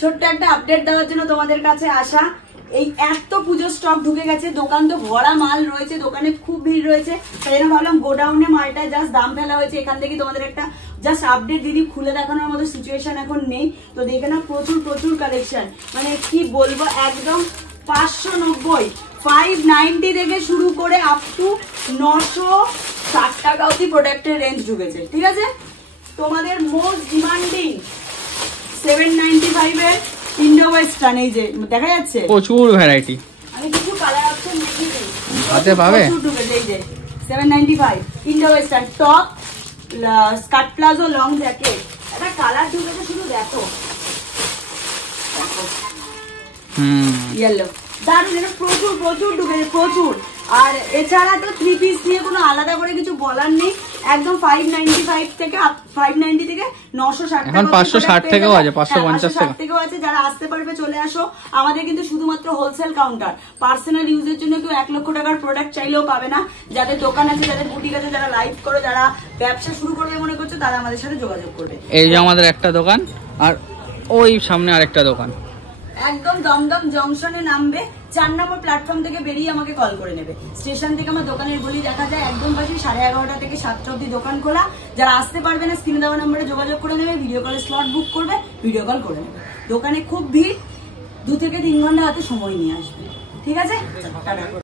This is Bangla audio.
ছোট্ট একটা আপডেট দেওয়ার জন্য তোমাদের কাছে আসা। এই এত পুজোর স্টক ঢুকে গেছে, দোকান তো ভরা মাল রয়েছে, দোকানে খুব ভিড় রয়েছে, তাই জন্য ভাবলাম গোডাউনে মালটা জাস্ট দাম ফেলা হয়েছে, এখান থেকে তোমাদের একটা জাস্ট আপডেট দিদি খুলে দেখানোর মতো সিচুয়েশন এখন নেই। তো দেখে না প্রচুর প্রচুর কালেকশন, মানে কি বলবো, একদম 590 590 থেকে শুরু করে আপ টু 960 টাকা অব্দি প্রোডাক্টের রেঞ্জ ঢুকেছে। ঠিক আছে, তোমাদের মোস্ট ডিমান্ডিং 795 এর ইন্ডো ওয়েস্টার্ন, এই যে দেখা যাচ্ছে প্রচুর ভ্যারাইটি। আমি কিছু কালার অপশন দেখিয়ে দিই, হাতে পাবে। এই যে 795 Indo western top, skirt palazzo, long jacket, একটা কালার ঢুকেছে শুধু দেখো, ইয়েলো, দারুন, এটা প্রচুর প্রচুর ঢুকেছে, প্রচুর। আর এছাড়া তো 3 পিস নিয়ে কোনো আলাদা করে কিছু বলার নেই, একদম 595 থেকে 590 থেকে 960 টাকা, এখন 560 থেকেও আছে, 550 টাকা থেকেও আছে। যারা আসতে পারবে চলে আসো, আমাদের কিন্তু শুধুমাত্র হোলসেল কাউন্টার, পার্সোনাল ইউজের জন্য কেউ 1 লক্ষ টাকার প্রোডাক্ট চাইলেও পাবে না। যাদের দোকান আছে, যাদের বুটিক আছে, যারা লাইভ করো, যারা ব্যবসা শুরু করবে মনে করছো, তারা আমাদের সাথে যোগাযোগ করবে। এই যে আমাদের একটা দোকান, আর ওই সামনে আরেকটা দোকান, একদম দমদম জংশনে নামবে, 4 নম্বর প্ল্যাটফর্ম থেকে বেরিয়ে আমাকে কল করে নেবে। স্টেশন থেকে আমার দোকানের গলি দেখা যায়, একদম পাশে 11:30 থেকে 7টা অব্দি দোকান খোলা। যারা আসতে পারবে না, স্ক্রিনে দেওয়া নম্বরে যোগাযোগ করে নেবে, ভিডিও কলে স্লট বুক করবে, ভিডিও কল করে নেবে। দোকানে খুব ভিড়, 2 থেকে 3 ঘন্টা হাতে সময় নিয়ে আসবে। ঠিক আছে, টাটা।